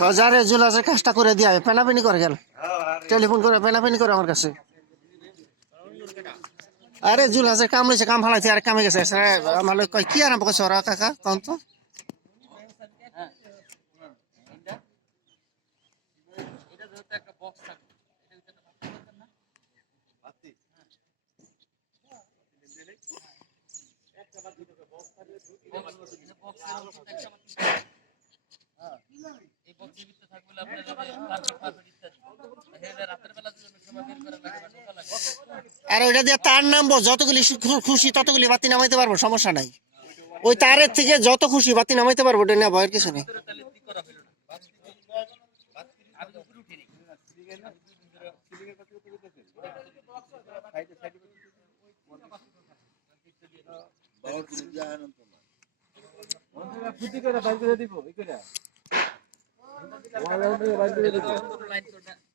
বাজারে জুলাসের কাজটা করে দিয়া পেনাপেনি করে গেল, টেলিফোন করে পেনাপেনি করে আমার কাছে। আরে জুলাসের কাম রয়েছে, কাম ফালাইছে আর কামে গেছে। আমার কয় কি আরাম করছে ওরা কাকা কন তো। আর ওইটা দিয়ে তার নামবো, যতগুলি খুশি ততগুলি বাতি নামাইতে পারবো, সমস্যা নাই। ওই তারের থেকে যত খুশি বাতি নামাইতে পারবো, ওটা না ভয়ের কিছু নেই।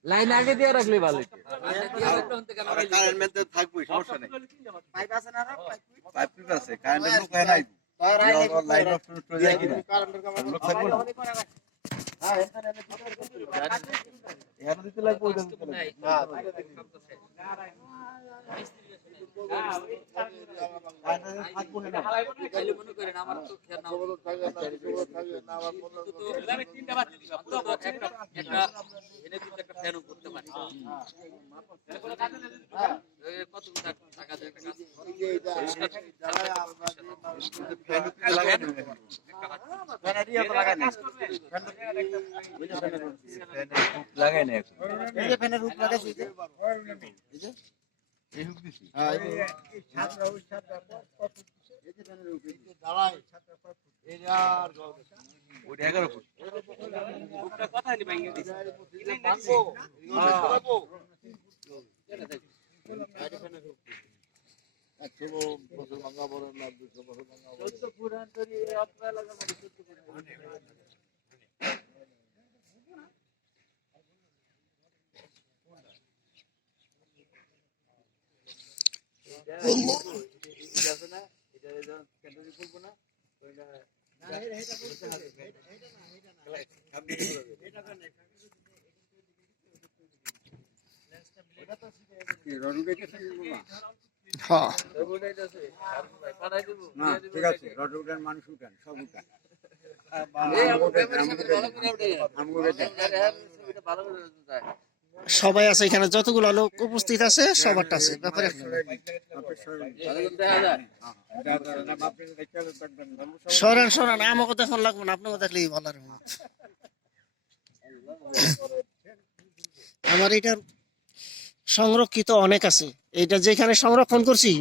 লাইন আগে দিয়ে রাখলে ভালো। থাকবো সমস্যা নেই, পাইপ আছে কারেন্টের লোক নাই, লাইন অফ যায় কিনা লোক থাকবো না। এখানে দিতে লাগবে ওইটা দিতে লাগাই না ফ্যানের হুক লাগাইছি এই হুক দিছি। হ্যাঁ এই ছাত্র ওই ছাত্র এই যে ফ্যানের হুক দাঁড়াই ছাত্র এই আর ওই 11 ফুট হুকটা কথা নি ভাঙিয়ে দিছি লাইন রাখবো করবো এই ফ্যানের হুক 100 বছর ভাঙা বড় না 200 বছর ভাঙা বড় 14 পুরান তরি আপনারা লাগা মানে 14 পুরান মানুষ উঠান সব উঠান সবাই আছে এখানে, যতগুলো লোক উপস্থিত আছে সবারটা আছে ব্যাপারে। সরান সরান, আমাকে দেখুন লাগবে না, আপনাকে দেখলেই ভালো। আমার এটার সংরক্ষিত অনেক আছে, এইটা যেখানে সংরক্ষণ করছি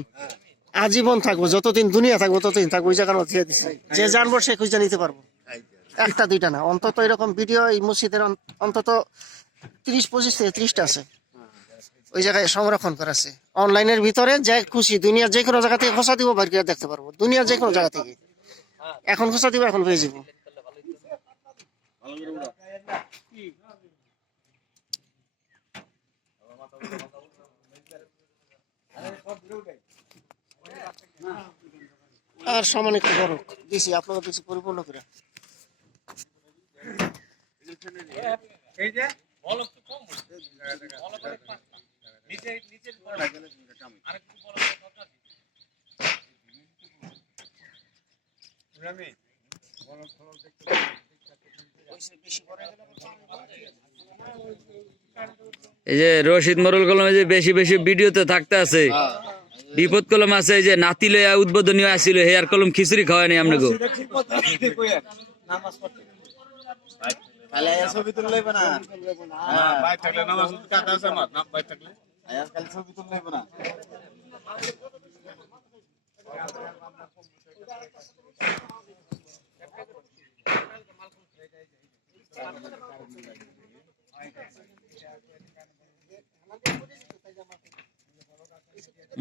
আজীবন থাকবো, যতদিন দুনিয়া থাকবো ততদিন থাকবো। ওই জায়গার মধ্যে দিচ্ছি, যে জানবো সে খুঁজে নিতে পারবো। একটা দুইটা না, অন্তত এরকম ভিডিও এই মসজিদের অন্তত 30-25 থেকে 30টা আছে ওই জায়গায় সংরক্ষণ করা আছে। অনলাইনের ভিতরে যে খুশি দুনিয়ার যে কোনো জায়গা থেকে খোঁচা দিব, বাইরে করে দেখতে পারবো, দুনিয়ার যে কোনো জায়গা থেকে। এখন খোঁচা দিব, এখন পেয়ে যাবো। আর সমান একটু বড় দিছি, আপনাকে দিছি পরিপূর্ণ করে। এই যে বল একটু কম নিচে নিচে পড়া গেলে আরেকটু বড় কথা আছে আমি বড় বড় দেখতে ওইসে বেশি বড় গেলে এই যে রশিদ মরুল কলমে যে বেশি বেশি ভিডিওতে থাকতে আছে, বিপদ কলম আছে যে নাতি লইয়া উদ্বোধনীয় আসিল, হে আর কলম খিচুড়ি খাওয়ায় নাই আমনে গো। নামাজ পড়তে খালি আয়া ছবি তুলে লইব না, হ্যাঁ ভাই থাকলে নামাজ কাটা আছে আমার নাম ভাই থাকলে আয়া খালি ছবি তুলে লইব না।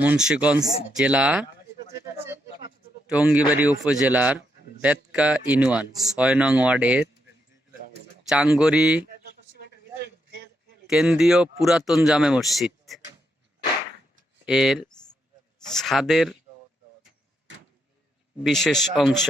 মুন্সিগঞ্জ জেলা টঙ্গীবাড়ি উপজেলার বেতকা ইউনিয়ন ৬ নং ওয়ার্ডের চাঙ্গরি কেন্দ্রীয় পুরাতন জামে মসজিদ এর ছাদের বিশেষ অংশ।